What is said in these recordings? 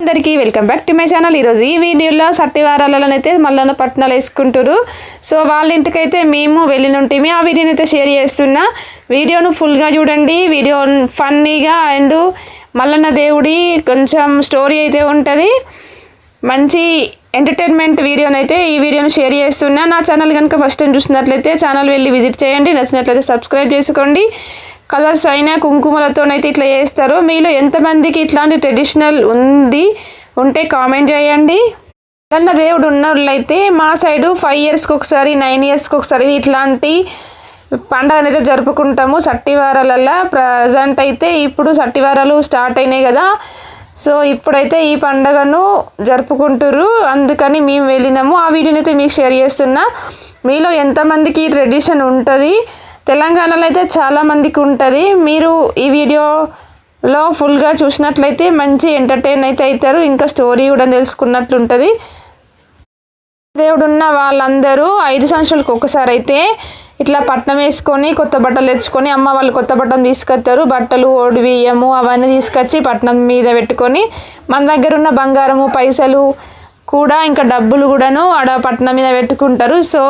అందరికీ welcome back to my channel. ఈరోజు ఈ వీడియోలో సట్టివారాలనైతే మల్లన్న పట్నాలు వేసుకుంటారు. సో వాళ్ళ ఇంటికైతే మేము వెళ్ళినుంటిమి. ఆ వీడియోని అయితే షేర్ చేస్తున్నా. వీడియోను ఫుల్గా చూడండి. వీడియో ఫన్నీగా అండ్ మల్లన్న దేవుడి కొంచెం స్టోరీ అయితే ఉంటుంది. మంచి ఎంటర్టైన్మెంట్ వీడియోనైతే ఈ వీడియోను షేర్ చేస్తున్నా. నా ఛానల్ కనుక ఫస్ట్ టైం చూసినట్లయితే ఛానల్ వెళ్ళి విజిట్ చేయండి. నచ్చినట్లయితే సబ్స్క్రైబ్ చేసుకోండి. కలర్స్ అయినా కుంకుమలతోనైతే ఇట్లా చేస్తారు. మీలో ఎంతమందికి ఇట్లాంటి ట్రెడిషనల్ ఉంటే కామెంట్ చేయండి. మల్లన్న దేవుడు ఉన్న వాళ్ళైతే మా సైడు 5 ఇయర్స్కి ఒకసారి 9 ఇయర్స్కి ఒకసారి ఇట్లాంటి పండుగను అయితే జరుపుకుంటాము. సట్టివారాలల్లో ప్రజెంట్ అయితే ఇప్పుడు సట్టివారాలు స్టార్ట్ అయినాయి కదా. సో ఇప్పుడైతే ఈ పండుగను జరుపుకుంటారు. అందుకని మేము వెళ్ళినాము. ఆ వీడియోని అయితే మీకు షేర్ చేస్తున్నా. మీలో ఎంతమందికి ట్రెడిషన్ ఉంటుంది? తెలంగాణలో అయితే చాలామందికి ఉంటుంది. మీరు ఈ వీడియోలో ఫుల్గా చూసినట్లయితే మంచి ఎంటర్టైన్ అయితే అవుతారు. ఇంకా స్టోరీ కూడా తెలుసుకున్నట్లు ఉంటుంది. దేవుడున్న వాళ్ళందరూ 5 సంవత్సరాలకు ఒకసారి అయితే ఇట్లా పట్నం వేసుకొని కొత్త బట్టలు తెచ్చుకొని అమ్మ వాళ్ళు కొత్త బట్టలు తీసుకొస్తారు. బట్టలు ఓడి బియ్యము అవన్నీ తీసుకొచ్చి పట్నం మీద పెట్టుకొని మన దగ్గర ఉన్న బంగారము పైసలు కూడా ఇంకా డబ్బులు కూడాను ఆడ పట్నం మీద పెట్టుకుంటారు. సో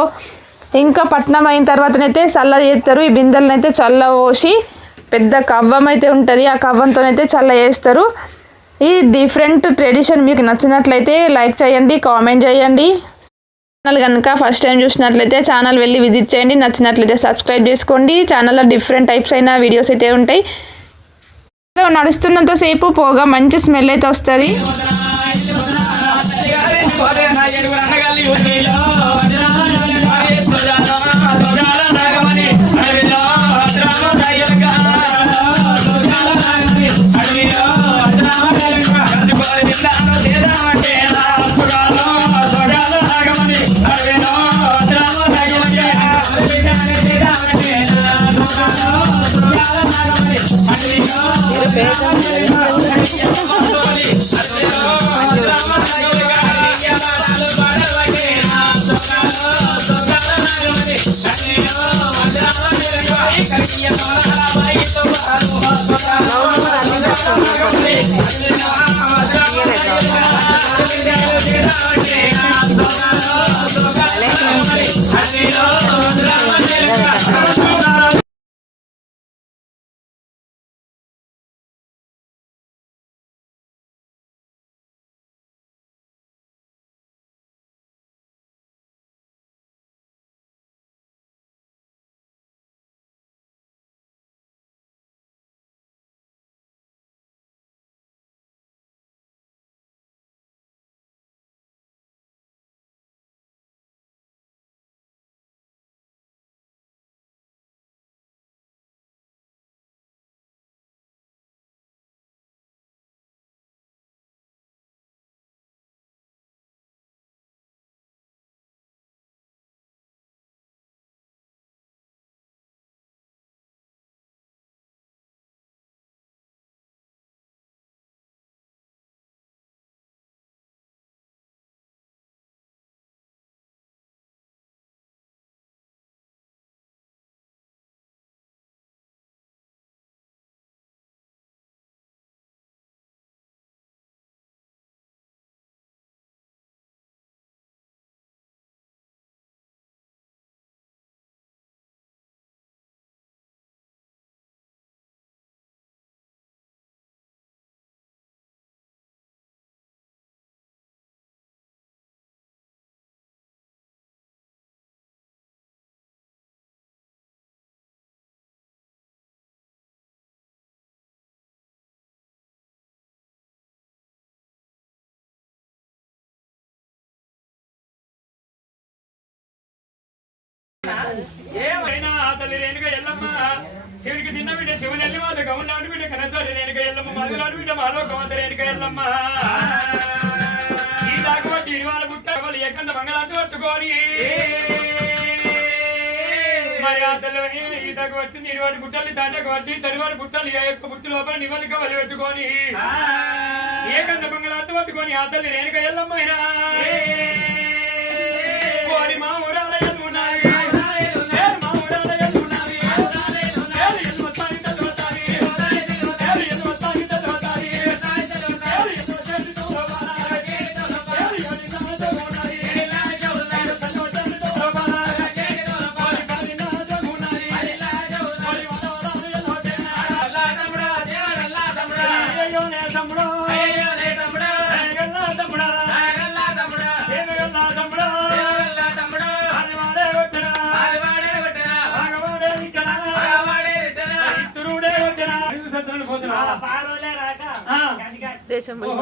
ఇంకా పట్నం అయిన తర్వాతనైతే చల్ల చేస్తారు. ఈ బిందెలను అయితే చల్ల పోసి పెద్ద కవ్వం అయితే ఉంటుంది. ఆ కవ్వంతోనైతే చల్ల చేస్తారు. ఈ డిఫరెంట్ ట్రెడిషన్ మీకు నచ్చినట్లయితే లైక్ చేయండి, కామెంట్ చేయండి. ఛానల్ కనుక ఫస్ట్ టైం చూసినట్లయితే ఛానల్ వెళ్ళి విజిట్ చేయండి. నచ్చినట్లయితే సబ్స్క్రైబ్ చేసుకోండి. ఛానల్లో డిఫరెంట్ టైప్స్ అయిన వీడియోస్ అయితే ఉంటాయి. నడుస్తున్నంతసేపు పోగా మంచి స్మెల్ అయితే వస్తుంది. శివుడికి చిన్న బిడ్డ శివనెల్లి వాళ్ళు గౌండాడు బిడ్డ కనసారి రేణుక ఎల్లమ్మ మధులాడు బిడ్డ మాలో గవంత రేణుక ఎల్లమ్మ ఈ దాకపోతే ఇరువాల బుట్ట వాళ్ళు ఎక్కంత మంగళాన్ని పట్టుకొని మరి ఆ తెల్లవని ఈ దాకా వచ్చింది ఇరువాడి బుట్టల్ని దాంట్లోకి వచ్చి తడివాడి బుట్టలు యొక్క బుట్టు లోపల నివలిక వలి పెట్టుకొని ఏకంత మంగళాన్ని పట్టుకొని ఆ తల్లి రేణుక ఎల్లమ్మ అయినా మా ఊరాలయ దేశం మళ్ళీ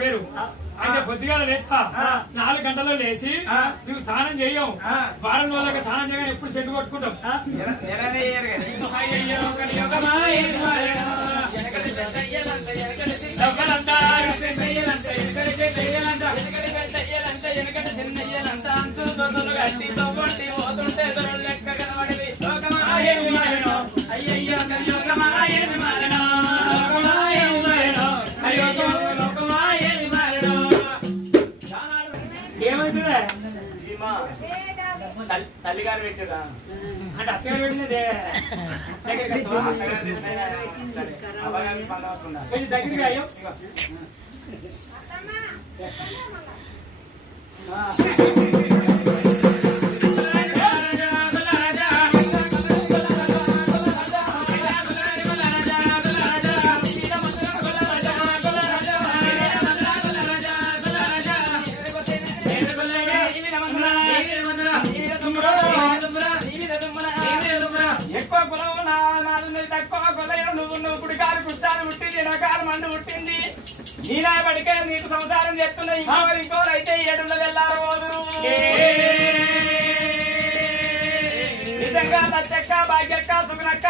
పేరు అయితే పొద్దుగాల లేక 4 గంటల్లో లేచి నువ్వు స్నానం చెయ్యం వారం రోజులకి స్నానం చేయగా ఎప్పుడు చెట్టు కొట్టుకుంటాం ఏమైతుందే తల్లిగారు పెట్టిరా అంటే అత్తగారు పెట్టినదే దగ్గరగా అయ్యో ఎక్కువ కులం నాదున్నది తక్కువ కొలైన నువ్వు కుడికాలు కుష్టాలు పుట్టింది ఎడకాలు మండు పుట్టింది నీనా పడికే నీకు సంసారం చెప్తున్నా ఇంకోరు అయితే 7 వెళ్ళారు పోదురు నిజంగా లచ్చక్క భాగ్యక్క సుగుణక్క